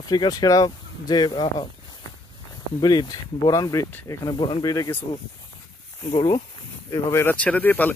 আফ্রিকার সেরা যে ব্রিড, বোরান ব্রিড, এখানে বোরান ব্রিডে কিছু গরু এইভাবে এরা ছেড়ে দিয়ে পালে।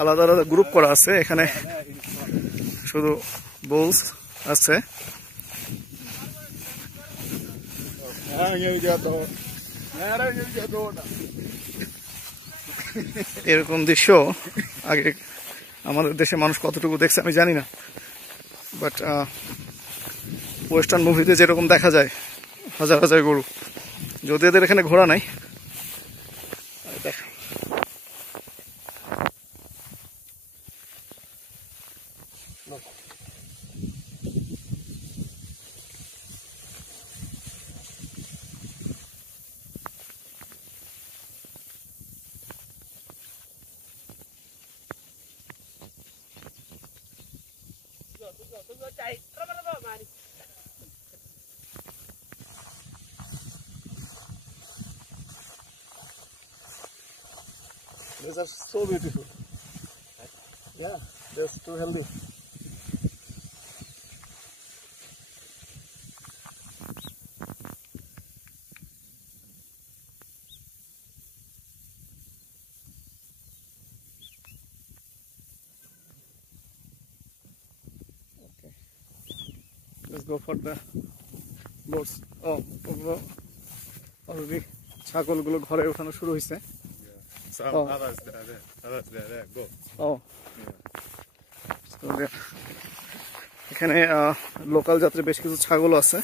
আলাদা আলাদা গ্রুপ করা আছে, এখানে শুধু বুলস আছে। এরকম দৃশ্য আগে আমাদের দেশে মানুষ কতটুকু দেখছে আমি জানি না, বাট ওয়েস্টার্ন মুভিতে যেরকম দেখা যায় হাজার হাজার গরু, যদি এদের এখানে ঘোড়া নাই। দেখ these are so beautiful. Yeah, they're too healthy. Okay, let's go for the boats. Oh, already ছাগলগুলো ঘরে ওঠানো শুরু হয়েছে। Others there, go. Oh. So এখানে লোকাল জাতের বেশ কিছু ছাগল আছে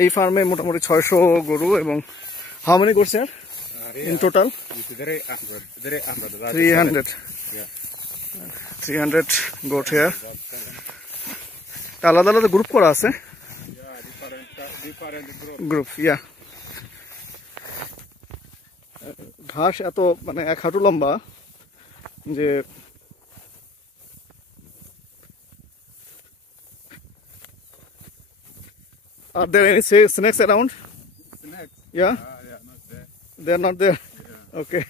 এই ফার্মে, মোটামুটি 600 গরু। এবং how many goat's here in total? 300 goat here. আলাদা আলাদা গ্রুপ করা আছে, গ্রুপ। ইয়া, ঘাস এত মানে 1 হাঁটু লম্বা যে are there any snakes around? Snakes? Yeah, Yeah, not there. they are not there. Yeah. Okay.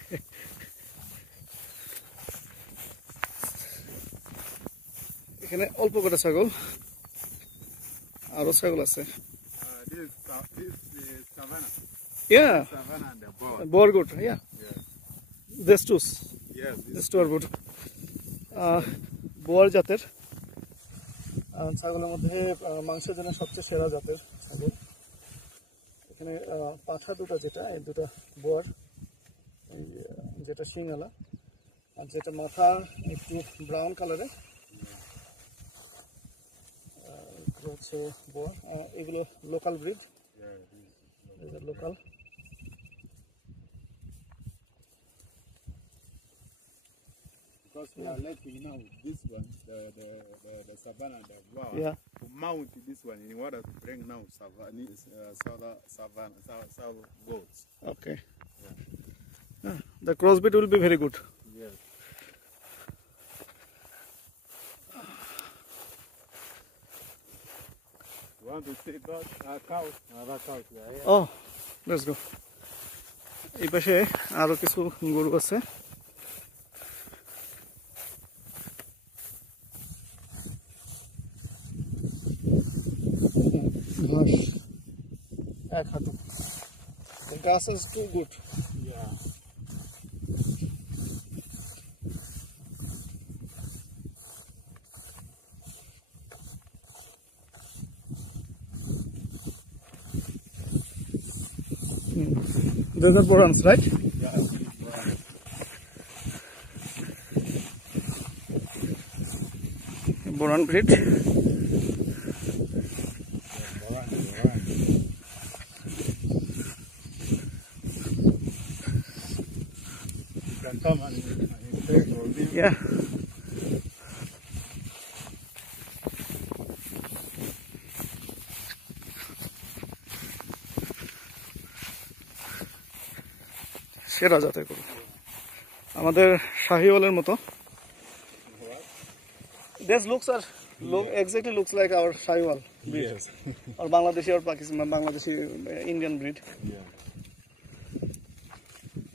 এখানে অল্প করে ছাগল, আরো ছাগল আছে। This is savannah. Yeah, Savannah and the boar. boar goat. Yeah, Yeah. these two. Yes, These two are good. Boer জাতের ছাগলের মধ্যে মাংসের জন্য সবচেয়ে সেরা জাতের ছাগল। এখানে পাঠা দুটা, যেটা এই দুটা বোয়ার, যেটা শিংওয়ালা আর যেটা মাথা একটু ব্রাউন কালারের, এগুলো হচ্ছে বোয়ার। এগুলো local breed, local. Because we are letting now this one, the savannah and the boar, Yeah. to mount this one in order to bring now south goats. Okay. The crossbreed will be very good. Yes. You want to see those cows? Another cows, yeah. Oh, let's go. এই পাশে আরো কিছু গরু আছে। ঘাস 1 হাঁটু। The grass is too good. Yeah. Those are Borans, right? Yeah. Boran breed. Come and take all these. Yeah. সেরা জাতের গরু, আমাদের শাহিওয়ালের মতো। This exactly looks like our Shahiwal breed. Yes. Or Bangladeshi or Pakistan, Bangladeshi Indian breed. Yeah.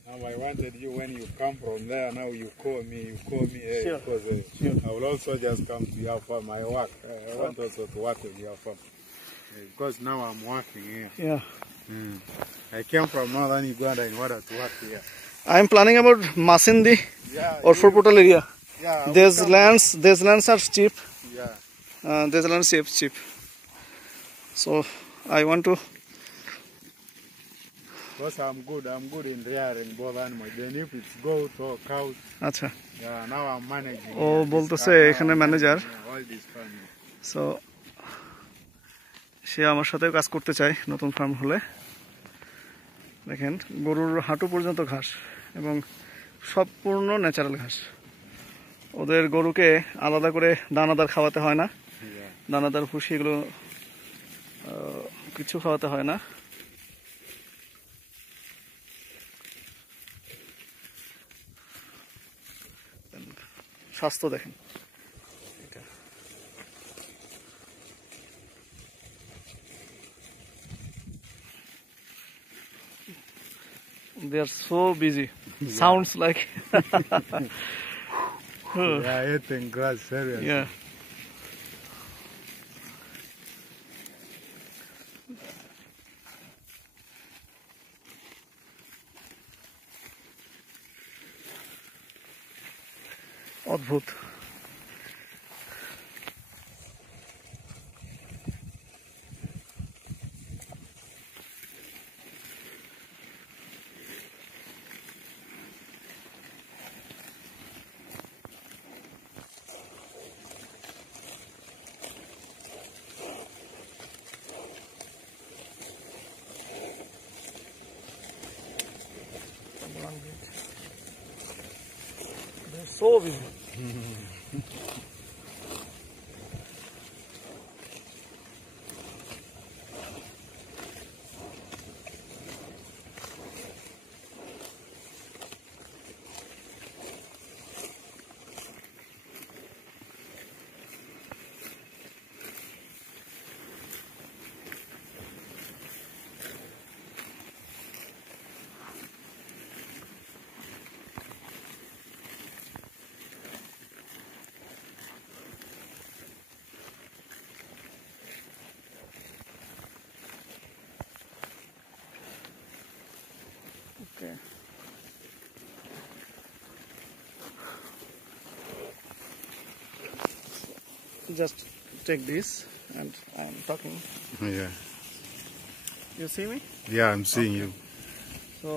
Now I wanted you, when you come from there, now you call me, hey, Sure. because Sure. I will also just come to your farm. I work. I want also to work with your farm. Because now I'm working here. Yeah. I came from northern Uganda in order to work here. I'm planning about Masindi Yeah. or Fort Portal area. Yeah. I These will come. lands are cheap. Yeah. These lands cheap. So I want to. Because I'm good in rearing both animals. Then if it's goat or cows, আচ্ছা yeah, now I'm managing. ও বলতেছে এখানে manager All this farming. So সে আমার সাথেও কাজ করতে চায় নতুন ফার্ম হলে। দেখেন গরুর হাঁটু পর্যন্ত ঘাস এবং সম্পূর্ণ ন্যাচারাল ঘাস। ওদের গরুকে আলাদা করে দানাদার খাওয়াতে হয় না, Yeah. দানাদার ভুসি এগুলো কিছু খাওয়াতে হয় না। স্বাস্থ্য দেখেন। They are so busy. Sounds like Yeah, eating grass seriously. yeah. অদ্ভুত। They're so busy. Okay. Just take this and I'm talking. Yeah. You see me? Yeah, I'm seeing you. So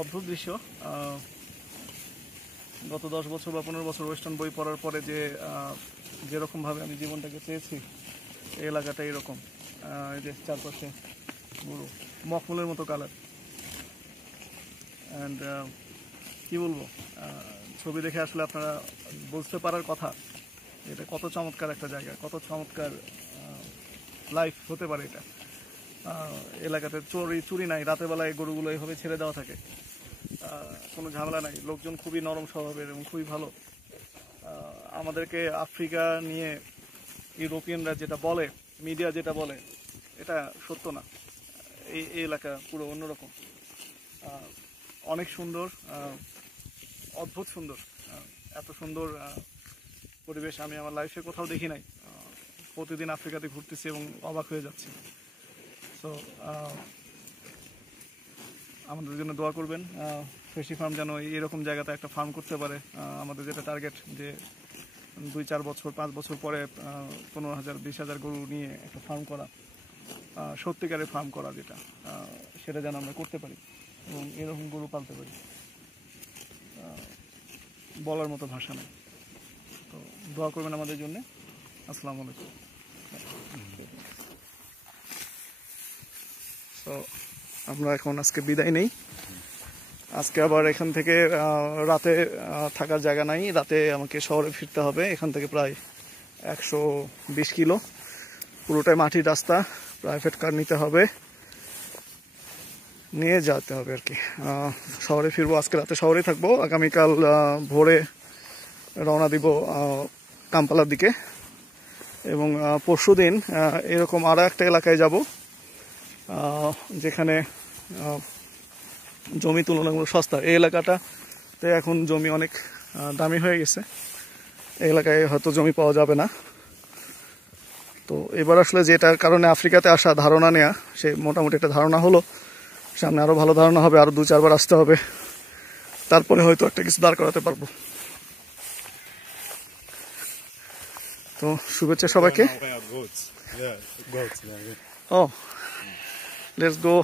অদ্ভুত দৃশ্য। গত 10 বছর বা 15 বছর ওয়েস্টার্ন বই পড়ার পরে যেরকমভাবে আমি জীবনটাকে চেয়েছি এই এলাকাটা এরকম। এই যে চারপাশে গরু মখমলের মতো কালার। অ্যান্ড কী বলবো, ছবি দেখে আসলে আপনারা বুঝতে পারার কথা এটা কত চমৎকার একটা জায়গা, কত চমৎকার লাইফ হতে পারে এটা। এলাকাতে চুরি নাই, রাতের বেলায় গরুগুলো এইভাবে ছেড়ে দেওয়া থাকে, কোনো ঝামেলা নাই, লোকজন খুবই নরম স্বভাবের এবং খুবই ভালো। আমাদেরকে আফ্রিকা নিয়ে ইউরোপিয়ানরা যেটা বলে, মিডিয়া যেটা বলে, এটা সত্য না। এই এলাকা পুরো অন্যরকম, অনেক সুন্দর, অদ্ভুত সুন্দর। এত সুন্দর পরিবেশ আমি আমার লাইফে কোথাও দেখি নাই। প্রতিদিন আফ্রিকাতে ঘুরতেছি এবং অবাক হয়ে যাচ্ছি। সো আমাদের জন্য দোয়া করবেন, ফ্রেশি ফার্ম যেন এরকম জায়গাতে একটা ফার্ম করতে পারে। আমাদের যেটা টার্গেট যে 2-4 বছর 5 বছর পরে 15,000-20,000 গরু নিয়ে একটা ফার্ম করা, সত্যিকারের ফার্ম করা, সেটা যেন আমরা করতে পারি এবং এরকম গরু পালতে পারি। বলার মতো ভাষা নেই। তো দোয়া করবেন আমাদের জন্য। আসসালামু আলাইকুম। তো আমরা এখন আজকে বিদায় নেই। আজকে আবার এখান থেকে রাতে থাকার জায়গা নাই, রাতে আমাকে শহরে ফিরতে হবে। এখান থেকে প্রায় 120 কিলো, পুরোটাই মাটির রাস্তা, প্রাইভেট কার নিতে হবে, নিয়ে যেতে হবে আর কি। শহরে ফিরবো, আজকে রাতে শহরেই থাকবো, আগামীকাল ভোরে রওনা দিব কাম্পালার দিকে এবং পরশুদিন এরকম আরও একটা এলাকায় যাব যেখানে জমি তুলনামূলক সস্তা। এই এলাকাটাতে এখন জমি অনেক দামি হয়ে গেছে, এই এলাকায় হয়তো জমি পাওয়া যাবে না। তো এবার আসলে যেটার কারণে আফ্রিকাতে আসা ধারণা নেয়া, সে মোটামুটি একটা ধারণা হলো। সামনে আরো ভালো ধারণা হবে, আরো 2-4 বার আসতে হবে, তারপরে হয়তো একটা কিছু দাঁড় করাতে পারবো। তো শুভেচ্ছা সবাইকে। ও let's go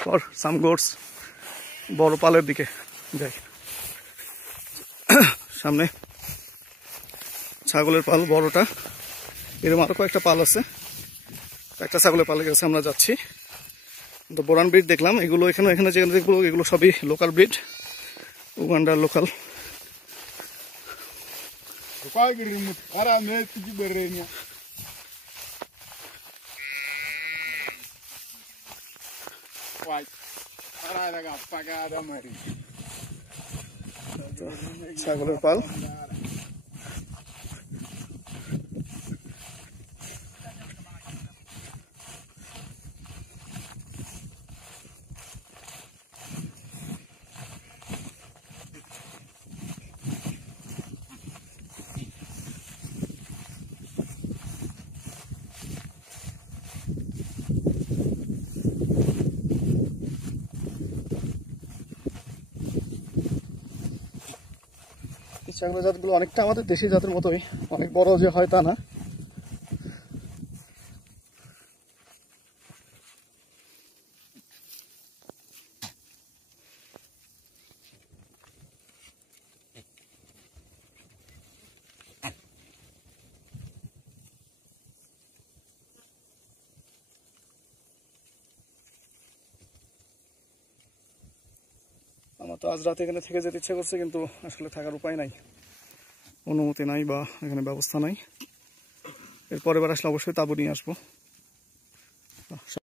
for some goats. বড় পালের দিকে যাই। সামনে ছাগলের পাল বড়টা, এরকম আরো কয়েকটা পাল আছে, একটা ছাগলের পালে গেছে, আমরা যাচ্ছি। তো বোরান ব্রিড দেখলাম, এগুলো এখানে যেখানে দেখবো এগুলো সবই লোকাল ব্রিড, উগান্ডার লোকাল। ছাগলের পাল। ছাগলের জাতগুলো অনেকটা আমাদের দেশি জাতের মতোই, অনেক বড় যে হয় তা না। আমার তো আজ রাতে এখানে থেকে যেতে ইচ্ছে করছে, কিন্তু আসলে থাকার উপায় নাই, অনুমতি নাই বা এখানে ব্যবস্থা নাই। এর পরের বার আসলে অবশ্যই তাঁবু নিয়ে আসবো।